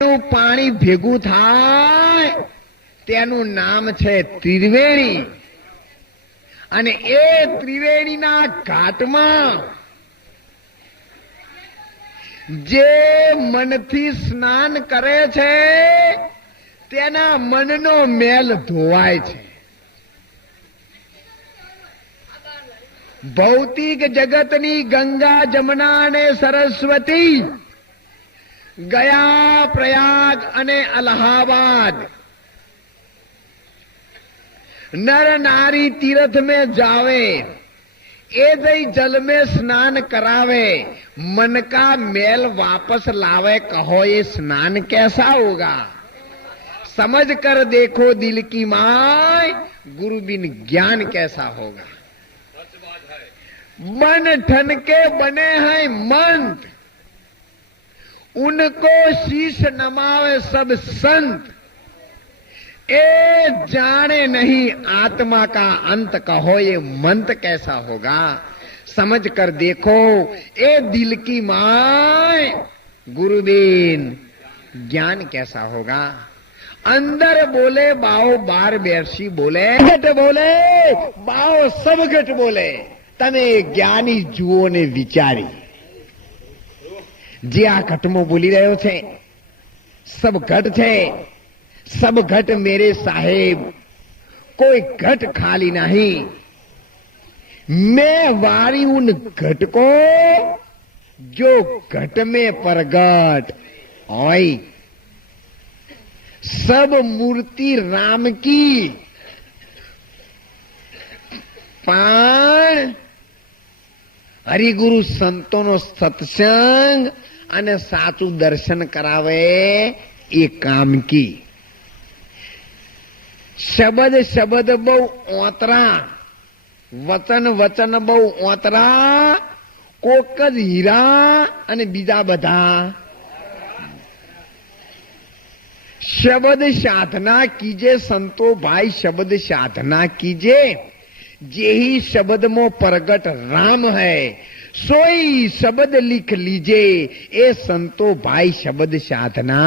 પાણી ભેગું થાય તેનું નામ છે ત્રિવેણી. અને એ ત્રિવેણીના ઘાટમાં જે મનથી સ્નાન કરે છે તેના મનનો મેલ ધોવાય છે. ભૌતિક જગતની ગંગા, જમુના અને સરસ્વતી, गया, प्रयाग અને अलाहाबाद नर नारी तीर्थ में जावे, ए दई जल में स्नान करावे, मन का मेल वापस लावे. कहो ये स्नान कैसा होगा? समझ कर देखो दिल की माय, गुरु बिन ज्ञान कैसा होगा. मन ठन के बने हैं मंत्र, उनको शीश नमावे सब संत. ए जाने नहीं आत्मा का अंत, कहो ये मंत्र कैसा होगा. समझ कर देखो ए दिल की माय, गुरुबीन ज्ञान कैसा होगा. अंदर बोले बाओ बार बेरसी बोले, घट बोले बाओ सब घट बोले. तमे ज्ञानी जुओ ने विचारी. જે આ ઘટમાં બોલી રહ્યો છે સબ ઘટ છે, सब घट मेरे साहेब, कोई घट खाली नहीं. मैं वारी उन घट को जो घट में प्रगट होई. सब मूर्ति राम की, पण हरिगुरु संतों नो सत्संग અને સાચું દર્શન કરાવે એ કામ કી. શબ્દ શબ્દ બહુ ઓતરા, વચન વચન બહુ ઓતરા, કોક જ હીરા અને બીજા બધા. શબ્દ સાધના કીજે સંતો ભાઈ, શબ્દ સાધના કીજે. જેही शब्द में प्रगट राम है, सोई शब्द लिख लीजे. ए संतो भाई शब्द साधना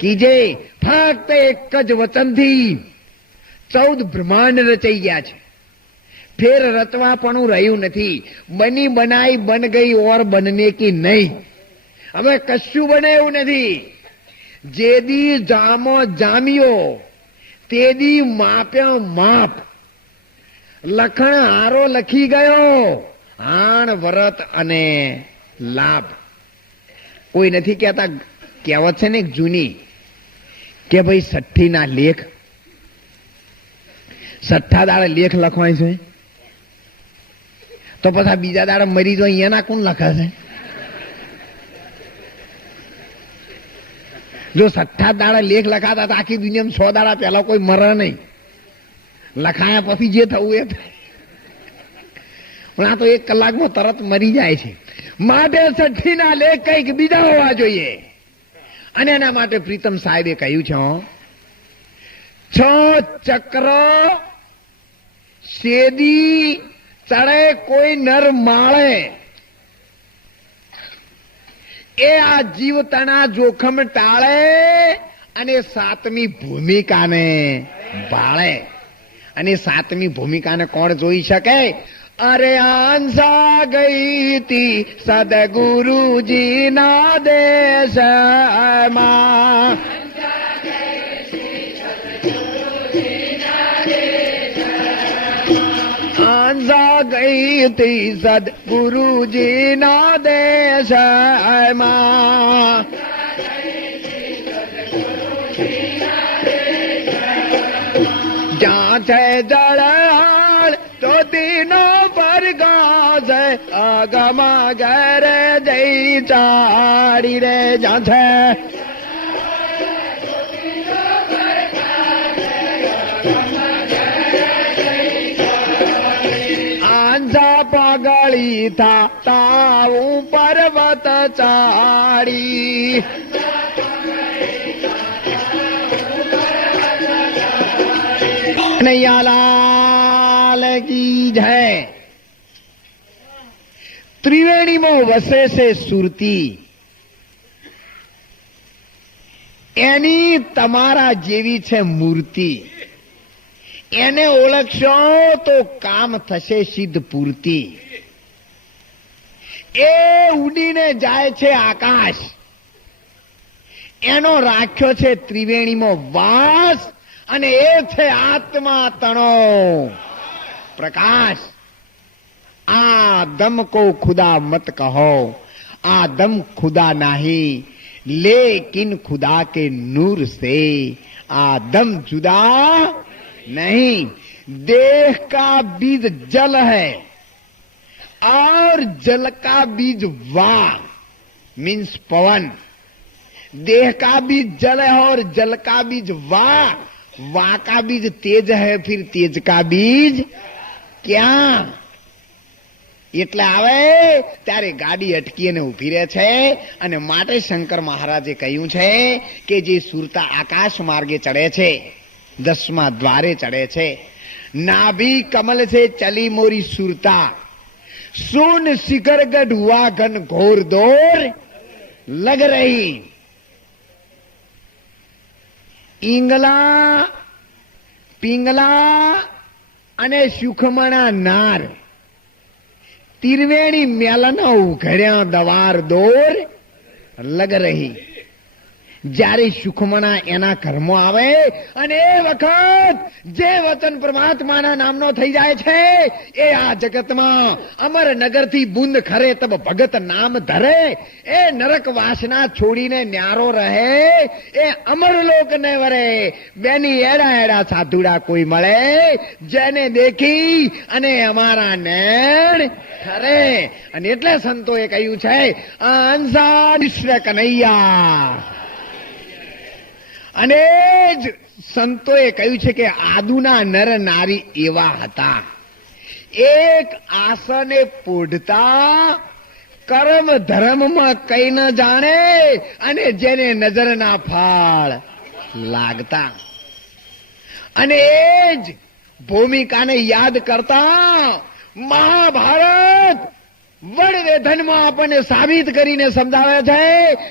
कीजे. फक्त एक ज वचन थी 14 ब्रह्मांड रचाई गया है. फिर रचवापणु रह्यु नहीं. बनी बनाई बन गई और बनने की नहीं. हमें कशु बने एवं नहीं. जेदी जामो जामियो तेदी माप्या माप. લખણ હારો લખી ગયો, આણ વરત અને લાભ. કોઈ નથી કહેતા, કહેવત છે ને એક જૂની કે ભાઈ સઠ્ઠી ના લેખ, સઠ્ઠા દાડે લેખ લખવાય છે તો પછી બીજા દાડે મરી જો અહીંયાના કોણ લખે છે? જો સઠ્ઠા દાડે લેખ લખાતા તો આખી દુનિયામાં 100 દાડા પહેલા કોઈ મરે નહીં. લખાયા પછી જે થવું એ થાય. પણ આ તો 1 કલાકમાં તરત મરી જાય છે. માટે સઠ્ઠી ના લેખ કઈક બીજા હોવા જોઈએ. અને એના માટે પ્રીતમ સાહેબે કહ્યું છે 6 ચક્ર શેદી ચડે કોઈ નર માળે. એ આ જીવતના જોખમ ટાળે અને 7મી ભૂમિકાને ભાળે. અને 7મી ભૂમિકાને કોણ જોઈ શકે? અરે આંસા ગઈ તી સદગુરુજી ના દેશમાં. આંસા ગઈ તી સદગુરુજી ના દેશમાં. જ્યાં છે જળ તો દીનો પરગાસ, આગમાં ઘરે જઈ ચાડી રે. જ્યાં છે આંજા પગળી થા તાવું પર્વત ચાડી. નૈયાલાલ કી જય. ત્રિવેણીમાં વસે છે સુરતી. એની તમારા જેવી છે મૂર્તિ. એને ઓળખશો તો કામ થશે સિદ્ધ પૂર્તિ. એ ઉડીને જાય છે આકાશ, એનો રાખ્યો છે ત્રિવેણીમાં વાસ, અને એ છે આત્મા તણો પ્રકાશ. આ દમ કો ખુદા મત કહો, આ દમ ખુદા નહીં, लेकिन खुदा के नूर से आदम जुदा नहीं. देह का बीज जल है और जल का बीज वाह मीन्स पवन. देह का बीज जल है और जल का बीज वाह, वाह का बीज तेज है, फिर तेज का बीज क्या. એટલે આવે ત્યારે ગાડી અટકી અને ઉભી રહે છે. અને માટે શંકર મહારાજે કહ્યું છે કે જે સુરતા આકાશ માર્ગે ચડે છે, 10મા દ્વારે ચડે છે, નાભી કમલ से चली मोरी सुरता, सुन शिखर गढ़ हुआ घन घोर दौर लग रही. ઈંગલા પિંગલા અને સુખમણા નાર ત્રિવેણી મેલન ઉઘડ્યા દવાર દોર લગ રહી. જ્યારે સુખમણા એના ઘરમાં આવે અને એ વખત જે વચન પરમાત્માના નામનો થઈ જાય છે, એ આ જગતમાં અમર નગરથી બુંદ ખરે તબ ભગત નામ ધરે. એ નરક વાસના છોડીને ન્યારો રહે, એ અમર લોક ને વરે. બેની એડા એડા સાધુડા કોઈ મળે, જેને દેખી અને અમારા નેણ ખરે. અને એટલે સંતોએ કહ્યું છે, અંસા નિશ્ર કનૈયા. અને જ સંતોએ કહ્યું છે કે આદુના નર નારી એવા હતા, એક આસને પોઢતા, કર્મ ધર્મમાં કઈ ન જાણે, અને જેને નજરના ફાળ લાગતા. અને એ જ ભૂમિકાને યાદ કરતા મહાભારત વડવેધનમાં આપણને સાબિત કરીને સમજાવે છે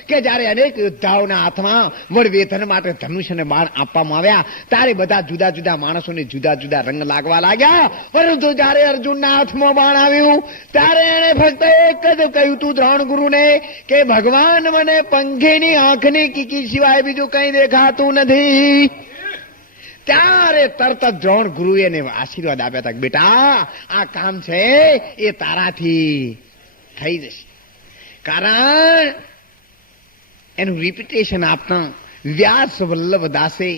કે જયારે અનેક યોદ્ધાઓના હાથમાં વડવેધન માટે ધનુષ અને બાણ આપવામાં આવ્યા, ત્યારે બધા જુદા જુદા માણસોને જુદા જુદા રંગ લાગવા લાગ્યા. પરંતુ જયારે અર્જુનના હાથમાં બાણ આવ્યું, ત્યારે એને ફક્ત એક જ કહ્યું તું દ્રોણ ગુરુને કે ભગવાન, મને પંખીની આંખની કીકી સિવાય બીજું કઈ દેખાતું નથી. ત્યારે તરત જ દ્રોણ ગુરુએ એને આશીર્વાદ આપ્યા હતા કે બેટા, આ કામ છે એ તારાથી થઈ જશે. કારણ એનું રિપીટેશન આપતા વ્યાસ વલ્લભ દાસે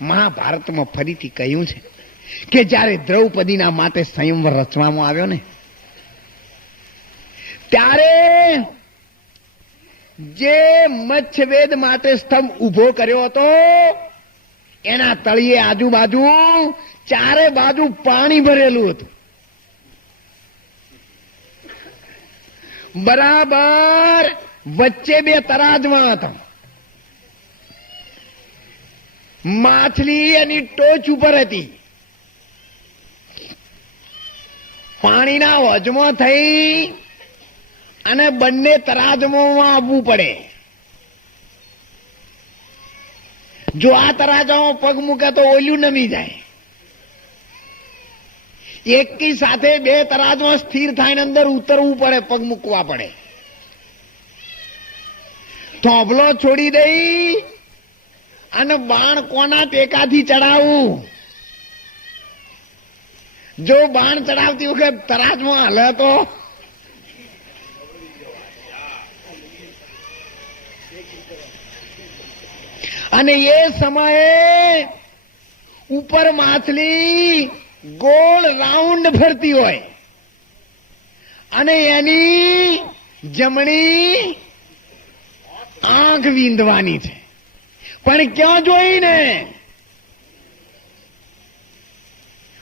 મહાભારતમાં ફરીથી કહ્યું છે કે જયારે દ્રૌપદીના માટે સંયમવર રચવામાં આવ્યો ને, ત્યારે જે મચ્છવેદ માટે સ્તંભ ઉભો કર્યો હતો, એના તળિયે આજુબાજુ ચારે બાજુ પાણી ભરેલું હતું. બરાબર વચ્ચે બે તરાજમાં હતા. માછલી એની ટોચ ઉપર હતી. પાણીના વજમાં થઈ અને બંને તરાજમાં આવવું પડે. જો આ તરાજામાં પગ મૂકે તો ઓલ્યું નમી જાય. એકી સાથે બે તરાજમાં સ્થિર થાય, અંદર ઉતરવું પડે, પગ મૂકવા પડે. થોભલો છોડી દઈ અને બાણ કોના ટેકાથી ચડાવવું? જો બાણ ચડાવતી વખત તરાજમાં હલે તો અને એ સમયે ઉપર માછલી ગોળ રાઉન્ડ ફરતી હોય અને એની જમણી આંખ વીંધવાની છે. પણ ક્યાં જોઈને?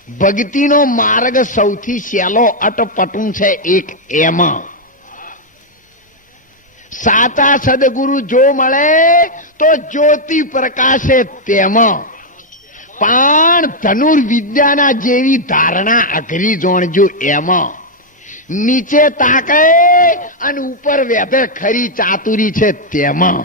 ભક્તિનો માર્ગ સૌથી સહેલો અટપટું છે એક એમાં. સાચા સદગુરુ જો મળે તો જ્યોતિ પ્રકાશે તેમાં. પણ ધનુર્વિદ્યાના જેવી ધારણા અઘરી જોણજો એમાં. નીચે તાકે અને ઉપર વેધે ખરી ચાતુરી છે તેમાં.